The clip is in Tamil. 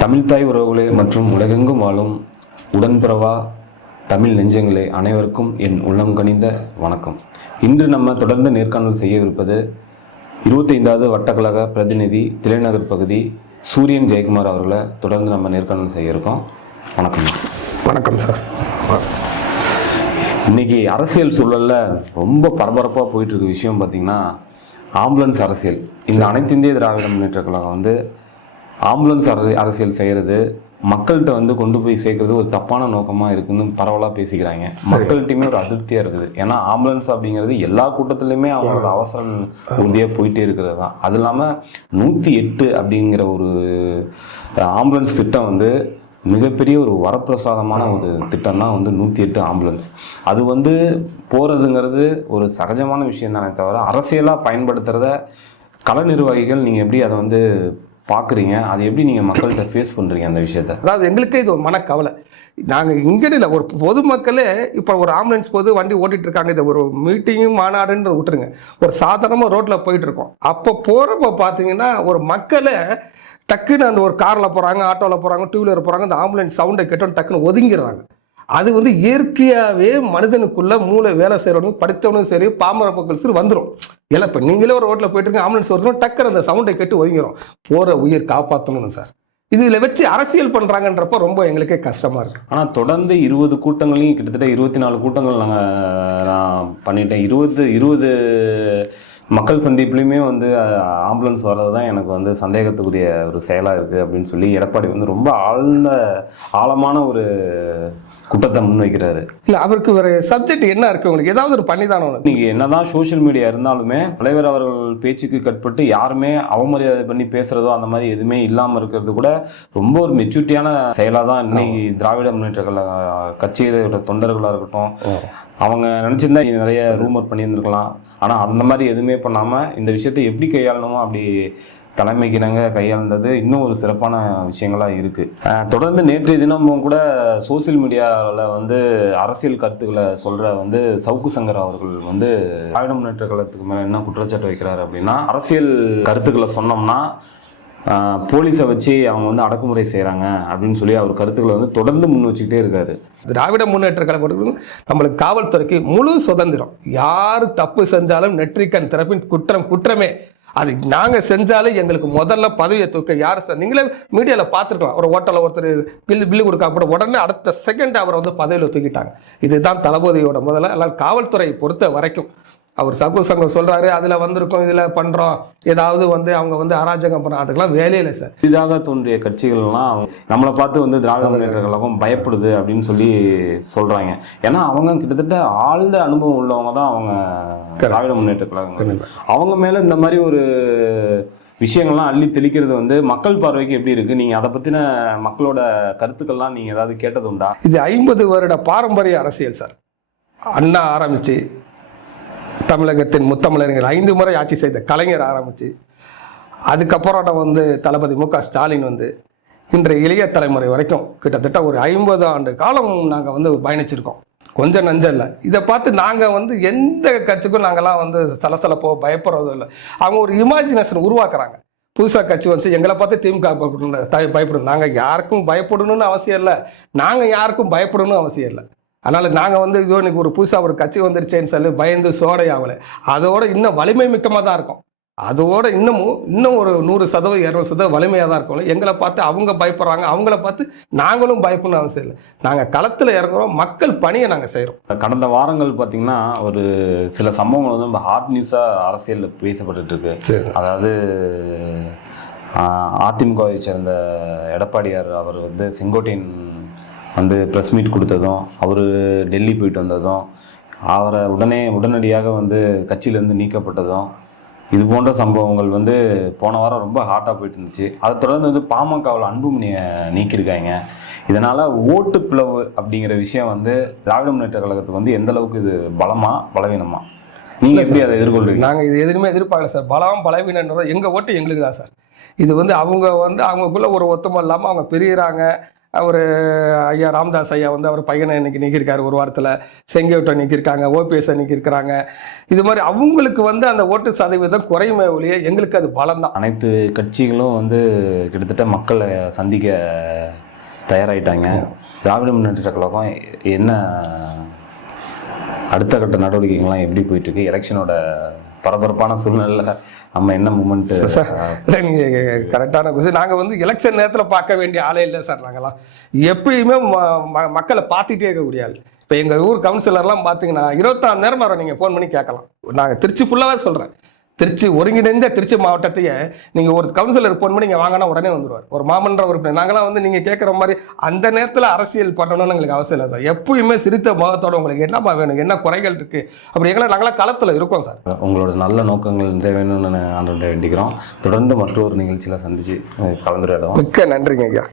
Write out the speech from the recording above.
தமிழ்தாய் உறவுகளே மற்றும் உலகெங்கும் வாழும் உடன்பிறவா தமிழ் நெஞ்சங்களே அனைவருக்கும் என் உள்ளம் கனிந்த வணக்கம். இன்று நம்ம தொடர்ந்து நேர்காணல் செய்யவிருப்பது இருபத்தைந்தாவது வட்டக்கழக பிரதிநிதி திலைநகர் பகுதி சூரியன் ஜெயக்குமார் அவர்களை தொடர்ந்து நம்ம நேர்காணல் செய்ய இருக்கோம் வணக்கம். வணக்கம் சார். இன்னைக்கு அரசியல் சூழல்ல ரொம்ப பரபரப்பாக போயிட்டு இருக்க விஷயம் பார்த்தீங்கன்னா ஆம்புலன்ஸ் அரசியல். இந்த அனைத்து இந்திய திராவிட முன்னேற்ற கழகம் வந்து ஆம்புலன்ஸ் அரசி அரசியல் செய்கிறது மக்கள்கிட்ட வந்து கொண்டு போய் சேர்க்கறது ஒரு தப்பான நோக்கமாக இருக்குன்னு பரவலாக பேசிக்கிறாங்க. மக்கள்கிட்டயுமே ஒரு அதிருப்தியாக இருக்குது. ஏன்னா ஆம்புலன்ஸ் அப்படிங்கிறது எல்லா கூட்டத்துலையுமே அவங்களோட அவசர உறுதியாக போயிட்டே இருக்கிறது தான். அது இல்லாமல் நூற்றி எட்டு அப்படிங்கிற ஒரு ஆம்புலன்ஸ் திட்டம் வந்து மிகப்பெரிய ஒரு வரப்பிரசாதமான ஒரு திட்டம் தான் வந்து நூற்றி எட்டு ஆம்புலன்ஸ். அது வந்து போகிறதுங்கிறது ஒரு சகஜமான விஷயம் தானே தவிர அரசியலாக பயன்படுத்துகிறத கள நிர்வாகிகள் நீங்கள் எப்படி அதை வந்து பார்க்குறீங்க அதை எப்படி நீங்கள் மக்கள்கிட்ட ஃபேஸ் பண்ணுறீங்க அந்த விஷயத்த? அதாவது எங்களுக்கே இது ஒரு மனக்கவலை. நாங்கள் இங்கே இல்லை ஒரு பொதுமக்களே இப்போ ஒரு ஆம்புலன்ஸ் போது வண்டி ஓட்டிகிட்டு இருக்காங்க. இதை ஒரு மீட்டிங்கும் மாநாடுன்னு விட்டுருங்க. ஒரு சாதாரணமாக ரோட்டில் போயிட்டுருக்கோம் அப்போ போகிறப்ப பார்த்தீங்கன்னா ஒரு மக்களை டக்குன்னு அந்த ஒரு காரில் போகிறாங்க ஆட்டோவில் போகிறாங்க டூ வீலர் போகிறாங்க அந்த ஆம்புலன்ஸ் சவுண்டை கேட்டோன்னு டக்குன்னு ஒதுங்கிடுறாங்க. அது வந்து இயற்கையாகவே மனிதனுக்குள்ள மூளை வேலை செய்கிறவனும் படித்தவனும் சரி பாமர மக்கள் சரி வந்துடும் இல்லை இப்போ நீங்களே ஒரு ரோட்டில் போயிட்டு இருக்க ஆம்புலன்ஸ் வருஷம் டக்குன்னு அந்த சவுண்டை கேட்டு ஒதுங்கிறோம் போகிற உயிர் காப்பாற்றணும் சார் இதில் வச்சு அரசியல் பண்ணுறாங்கன்றப்ப ரொம்ப எங்களுக்கே கஷ்டமாக இருக்குது ஆனால் தொடர்ந்து இருபது கூட்டங்களையும் கிட்டத்தட்ட இருபத்தி நாலு கூட்டங்கள் நாங்கள் நான் பண்ணிட்டேன். இருபது இருபது மக்கள் சந்திப்புலையுமே வந்து ஆம்புலன்ஸ் வர்றது தான் எனக்கு வந்து சந்தேகத்துக்குரிய ஒரு செயலாக இருக்குது அப்படின்னு சொல்லி எடப்பாடி வந்து ரொம்ப ஆழ்ந்த ஆழமான ஒரு குற்றத்தை முன்வைக்கிறாரு. இல்லை அவருக்கு வேறு சப்ஜெக்ட் என்ன இருக்குது உங்களுக்கு? ஏதாவது ஒரு பண்ணி தானே இன்னைக்கு என்னதான் சோஷியல் மீடியா இருந்தாலுமே தலைவர் அவர்கள் பேச்சுக்கு கட்பட்டு யாருமே அவமரியாதை பண்ணி பேசுறதோ அந்த மாதிரி எதுவுமே இல்லாமல் இருக்கிறது கூட ரொம்ப ஒரு மெச்சூரிட்டியான செயலாக தான் இன்னைக்கு திராவிட முன்னேற்ற கழக கட்சியோட தொண்டர்களாக இருக்கட்டும் அவங்க நினச்சிருந்தா நிறைய ரூமர் பண்ணியிருந்திருக்கலாம். ஆனால் அந்த மாதிரி எதுவுமே பண்ணாமல் இந்த விஷயத்தை எப்படி கையாளணுமோ அப்படி தலைமைக்கு நாங்கள் கையாண்டது இன்னும் ஒரு சிறப்பான விஷயங்களாக இருக்குது தொடர்ந்து நேற்றைய தினமும் கூட சோஷியல் மீடியாவில் வந்து அரசியல் கருத்துக்களை சொல்கிற வந்து சவுக்கு சங்கர் அவர்கள் வந்து திராவிட முன்னேற்ற கழகத்துக்கு மேலே என்ன குற்றச்சாட்டு வைக்கிறாரு அப்படின்னா அரசியல் கருத்துக்களை சொன்னோம்னா போலீஸை வச்சு அவங்க வந்து அடக்குமுறை செய்கிறாங்க அப்படின்னு சொல்லி அவர் கருத்துக்களை வந்து தொடர்ந்து முன் வச்சுக்கிட்டே இருக்காரு. திராவிட முன்னேற்ற கழகம் நம்மளுக்கு காவல்துறைக்கு முழு சுதந்திரம். யார் தப்பு செஞ்சாலும் நெற்றிக்கண் திறப்பின் குற்றம் குற்றமே. அது நாங்கள் செஞ்சாலும் எங்களுக்கு முதல்ல பதவியை தூக்க யார் சார் நீங்களே மீடியாவில் பார்த்துருக்கலாம். ஒரு ஹோட்டலில் ஒருத்தர் பில்லு பில்லு கொடுக்க கூட உடனே அடுத்த செகண்ட் அவரை வந்து பதவியில் தூக்கிட்டாங்க. இதுதான் தளபதியோட முதல்ல எல்லாம் காவல்துறையை பொறுத்த வரைக்கும் அவர் சகு சங்கம் சொல்கிறாரு அதில் வந்திருக்கோம் இதில் பண்ணுறோம் ஏதாவது வந்து அவங்க வந்து அராஜகம் பண்ணுறோம் அதுக்கெல்லாம் வேலையே இல்லை சார். புதிதாக தோன்றிய கட்சிகள்லாம் நம்மளை பார்த்து வந்து திராவிட முன்னேற்ற கழகம் பயப்படுது அப்படின்னு சொல்லி சொல்றாங்க. ஏன்னா அவங்க கிட்டத்தட்ட ஆழ்ந்த அனுபவம் உள்ளவங்க தான் அவங்க திராவிட முன்னேற்ற கழகம். அவங்க மேல இந்த மாதிரி ஒரு விஷயங்கள்லாம் அள்ளி தெளிக்கிறது வந்து மக்கள் பார்வைக்கு எப்படி இருக்கு? நீங்க அதை பத்தின மக்களோட கருத்துக்கள்லாம் நீங்க ஏதாவது கேட்டது உண்டா? இது ஐம்பது வருட பாரம்பரிய அரசியல் சார். அண்ணா ஆரம்பிச்சு தமிழகத்தின் முத்தமிழர்கள் ஐந்து முறை ஆட்சி செய்த கலைஞர் ஆரம்பிச்சு அதுக்கப்புறம் வந்து தளபதி மு க ஸ்டாலின் வந்து இன்றைய இளைய தலைமுறை வரைக்கும் கிட்டத்தட்ட ஒரு ஐம்பது ஆண்டு காலம் நாங்கள் வந்து பயணிச்சிருக்கோம். கொஞ்சம் நஞ்சம் இல்லை. இதை பார்த்து நாங்கள் வந்து எந்த கட்சிக்கும் நாங்கள்லாம் வந்து சலசலப்போ பயப்படுறதும் இல்லை. அவங்க ஒரு இமேஜினேஷன் உருவாக்குறாங்க. புதுசாக கட்சி வந்து எங்களை பார்த்து திமுக பயப்படணும் த- பயப்படணும். நாங்கள் யாருக்கும் பயப்படணும்னு அவசியம் இல்லை. நாங்கள் யாருக்கும் பயப்படணும்னு அவசியம் இல்லை. அதனால் நாங்கள் வந்து இதோ இன்னைக்கு ஒரு புதுசாக ஒரு கட்சி வந்துருச்சேன்னு சொல்லி பயந்து சோடை ஆகலை. அதோட இன்னும் வலிமை மிக்கமாக தான் இருக்கும். அதோட இன்னமும் இன்னும் ஒரு நூறு சதவீதம் இரநூறு சதவீதம் வலிமையாக தான் இருக்கும். எங்களை பார்த்து அவங்க பயப்படுறாங்க அவங்கள பார்த்து நாங்களும் பயப்படணும் அவசியம் இல்லை. நாங்கள் களத்தில் இறங்குறோம் மக்கள் பணியை நாங்கள் செய்கிறோம் கடந்த வாரங்கள் பார்த்தீங்கன்னா ஒரு சில சம்பவங்கள் வந்து ஹாட் நியூஸாக அரசியலில் பேசப்பட்டுட்டு இருக்கு. அதாவது அதிமுகவை சேர்ந்த எடப்பாடியார் அவர் வந்து செங்கோட்டையன் வந்து ப்ரெஸ் மீட் கொடுத்ததும் அவர் டெல்லி போயிட்டு வந்ததும் அவரை உடனே உடனடியாக வந்து கட்சியிலேருந்து நீக்கப்பட்டதும் இது போன்ற சம்பவங்கள் வந்து போன வாரம் ரொம்ப ஹாட்டாக போயிட்டு இருந்துச்சு. அதை தொடர்ந்து வந்து பாமகவில் அன்புமணியை நீக்கியிருக்காங்க. இதனால் ஓட்டு பிளவு அப்படிங்கிற விஷயம் வந்து திராவிட முன்னேற்ற கழகத்துக்கு வந்து எந்த அளவுக்கு இது பலமா பலவீனமா? நீங்கள் எப்படி அதை எதிர்கொள்றீங்க? நாங்கள் இது எதுவுமே எதிர்பார்க்கல சார். பலம் பலவீனன்றது எங்கள் ஓட்டு எங்களுக்கு தான் சார். இது வந்து அவங்க வந்து அவங்களுக்குள்ள ஒரு ஒத்துமை இல்லாமல் அவங்க பிரியிறாங்க. அவர் ஐயா ராமதாஸ் ஐயா வந்து அவர் பையனை இன்னைக்கு நீக்கியிருக்காரு ஒரு வாரத்தில். செங்கோட்டை நீக்கியிருக்காங்க ஓபிஎஸ் நீக்கியிருக்கிறாங்க. இது மாதிரி அவங்களுக்கு வந்து அந்த ஓட்டு சதவீதம் குறையுமே ஒழிய எங்களுக்கு அது பலம் தான் அனைத்து கட்சிகளும் வந்து கிட்டத்தட்ட மக்களை சந்திக்க தயாராயிட்டாங்க. திராவிட முன்னேற்ற கழகம் என்ன அடுத்த கட்ட நடவடிக்கைகள்லாம் எப்படி போயிட்டு இருக்கு? எலெக்ஷனோட பரபரப்பான சூழ்நிலை நம்ம என்ன மூமெண்ட் இல்லை நீங்கள் கரெக்டான கொஸ்டின் நாங்கள் வந்து எலெக்ஷன் நேரத்தில் பார்க்க வேண்டிய ஆளே இல்லை சார் நாங்களாம் எப்பயுமே ம- ம- மக்களை பார்த்துட்டே இருக்கக்கூடிய ஆள். இப்போ எங்கள் ஊர் கவுன்சிலர்லாம் பார்த்தீங்கன்னா இருபத்தாறு நேரம் வரோம் நீங்கள் ஃபோன் பண்ணி கேட்கலாம். நாங்கள் திருச்சி ஃபுல்லாகவே சொல்கிறேன் திருச்சி ஒருங்கிணைந்த திருச்சி மாவட்டத்தையே நீங்கள் ஒரு கவுன்சிலர் ஃபோன் பண்ணி இங்கே வாங்கினா உடனே வந்துருவார். ஒரு மாமன்ற உறுப்பினர். நாங்களாம் வந்து நீங்கள் கேட்குற மாதிரி அந்த நேரத்தில் அரசியல் பண்ணணும்னு எங்களுக்கு அவசியம் இல்லை சார். எப்பயுமே சிரித்த முகத்தோட உங்களுக்கு என்னப்பா வேணும்? என்ன குறைகள் இருக்குது அப்படி எங்களை நாங்களாம் களத்தில் இருக்கோம் சார். உங்களோட நல்ல நோக்கங்கள் நிறைவேணும்னு ஆண்டு வேண்டிக்கிறோம். தொடர்ந்து மற்றொரு நிகழ்ச்சியில் சந்திச்சு கலந்துரையாடுவோம் மிக்க நன்றிங்க ஐயா.